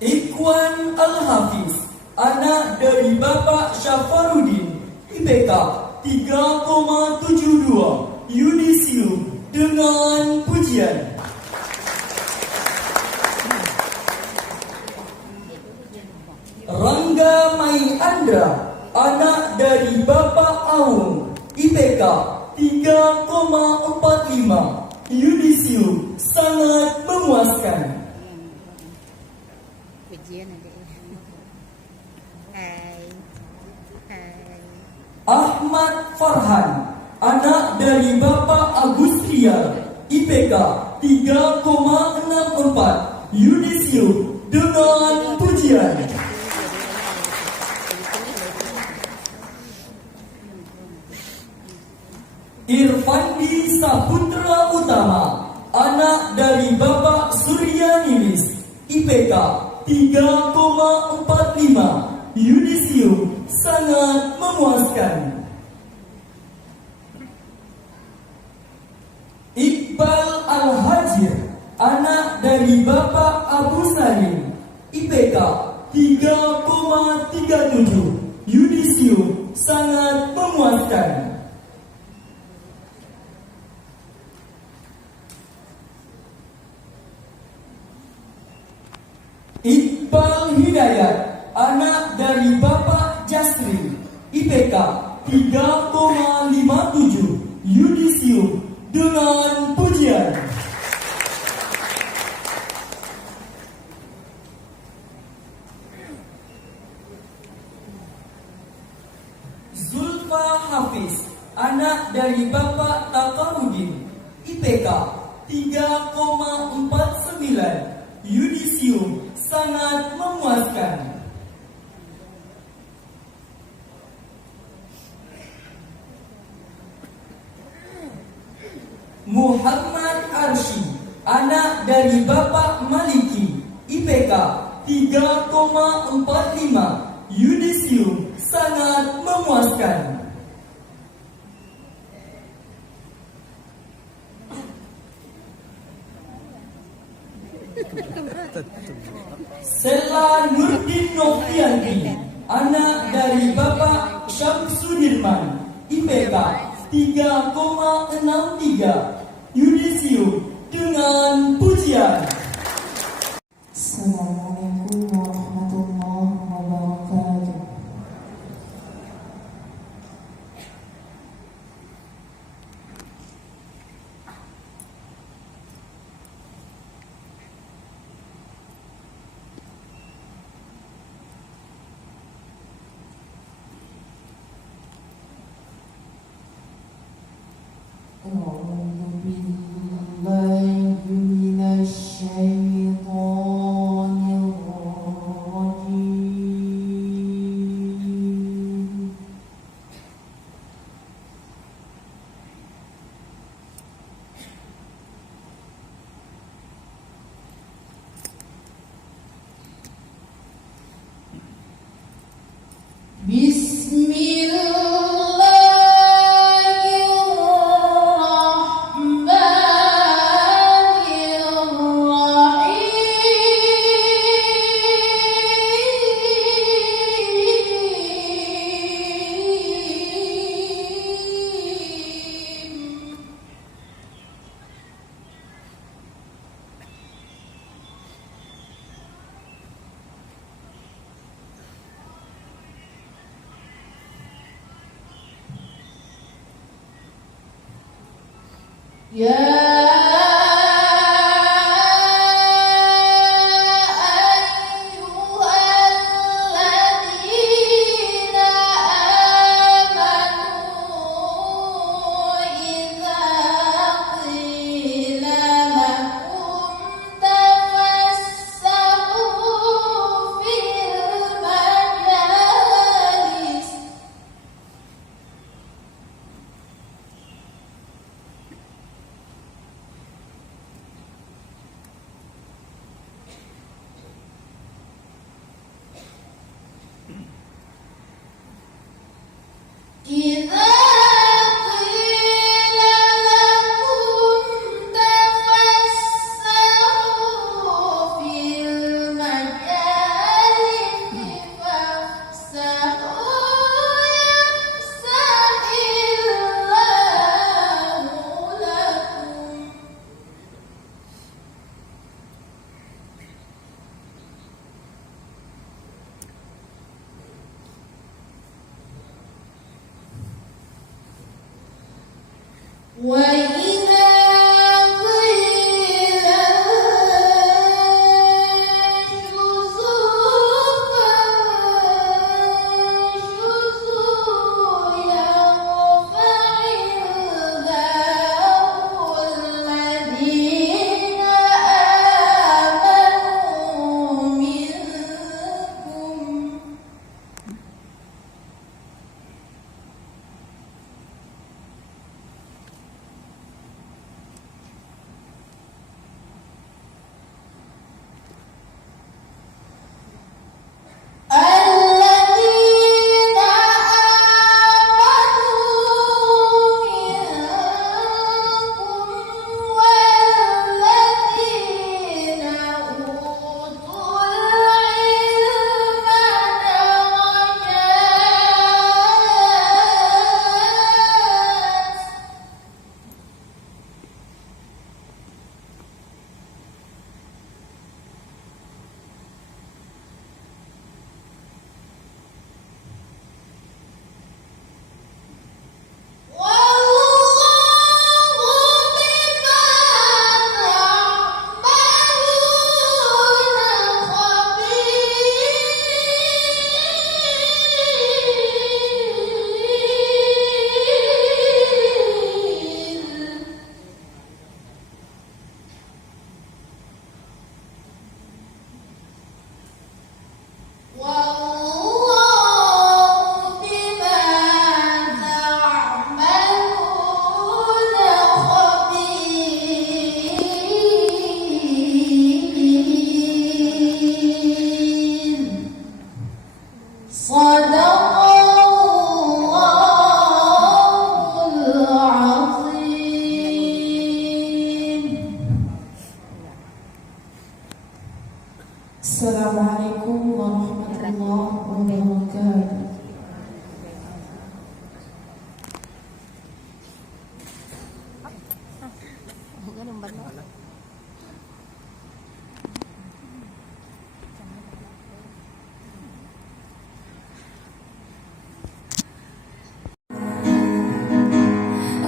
Ikhwan Al-Hafiz, anak dari Bapak Syafarudin, IPK 3,72, Yudisium dengan pujian. Rangga Mai Andra, anak dari Bapak Aung, IPK 3,45, Yudisium sangat memuaskan. Ahmad Farhan, anak dari Bapak Agustrial, IPK 3,64, Yudisium dengan pujian. Irfandi Saputra Utama, anak dari Bapak Surya Nilis, IPK 3,45, Yudisium sangat memuaskan. Iqbal Al-Hajir, anak dari Bapak Abu Salim, IPK 3,37, Yudisium sangat memuaskan. Iqbal Hidayat, anak dari Bapak Jasri, IPK 3,57, Yudisium dengan pujian. Zulfa Hafiz, anak dari Bapak Takarudin, IPK 3,49, Yudisium sangat memuaskan. Muhammad Arsy, anak dari Bapak Maliki, IPK 3,45, Yudisium sangat memuaskan. Sela Nurdin Novianti, anak dari Bapak Syamsudirman, IPK 3,63, Yudisium dengan pujian. Assalamualaikum warahmatullahi wabarakatuh. أعوذ بالله من الشيطان الرجيم. بسم يا وإذا قيل انشزوا فانشزوا يرفع الله الذين آمنوا منكم الذين آمنوا منكم والذين أوتوا العلم درجات والله بما تعملون خبير والله بما تعملون خبير صدق الله العظيم. Assalamualaikum warahmatullahi wabarakatuh.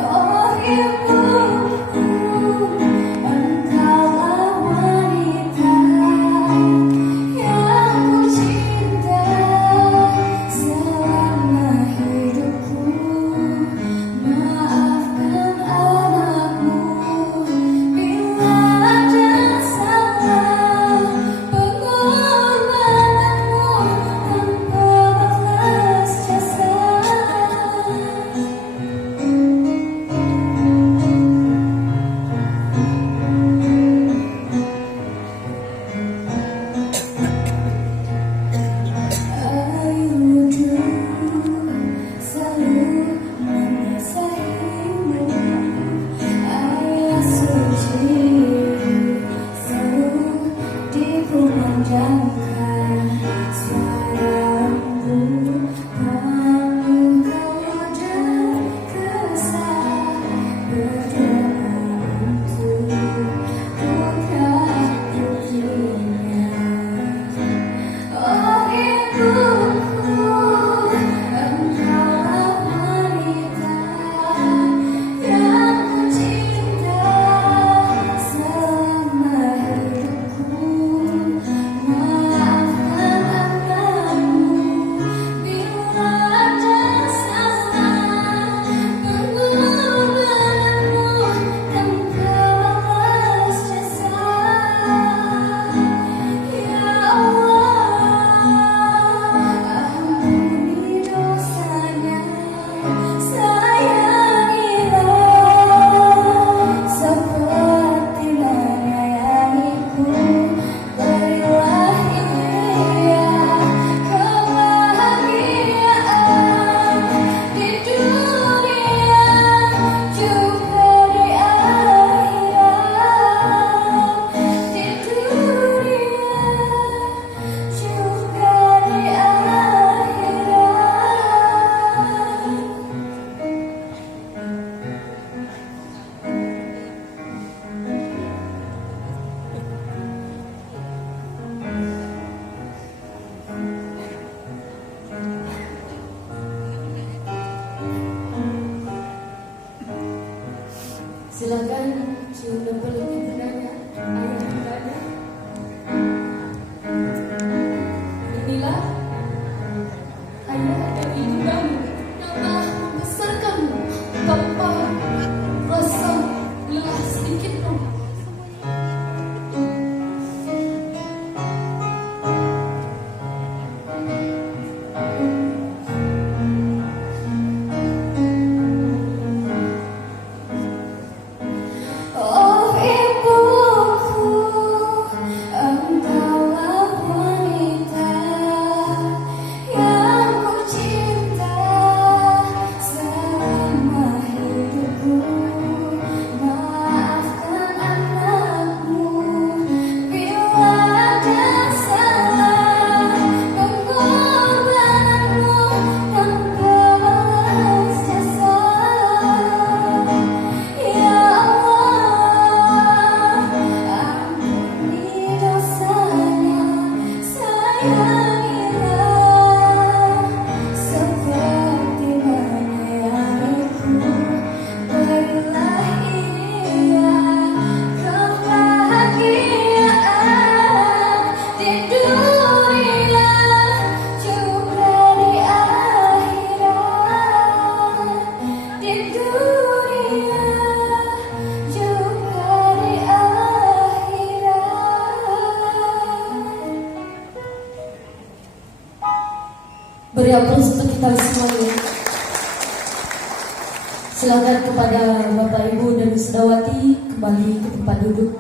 Oh ibu, engkaulah wanita yang ku cinta selama hidupku. Maafkan anakmu bila Silakan cium lempel ibundanya, ayah ibundanya. Inilah ayah dan ibundamu yang telah membesarkanmu tanpa rasa lelah sedikit pun. Oh ibuku, engkaulah wanita yang ku cinta selama hidupku. Maafkan anakmu bila ada salah, pengorbananmu tanpa balas jasa. Ya Allah, ampuni dosanya, sayangilah seperti menyayangiku. Berilah ia kebahagiaan di dunia juga di akhirat. Di dunia juga di akhirat. Beri aplaus untuk kita semuanya. Silakan kepada Bapak Ibu dan Sudawati kembali ke tempat duduk.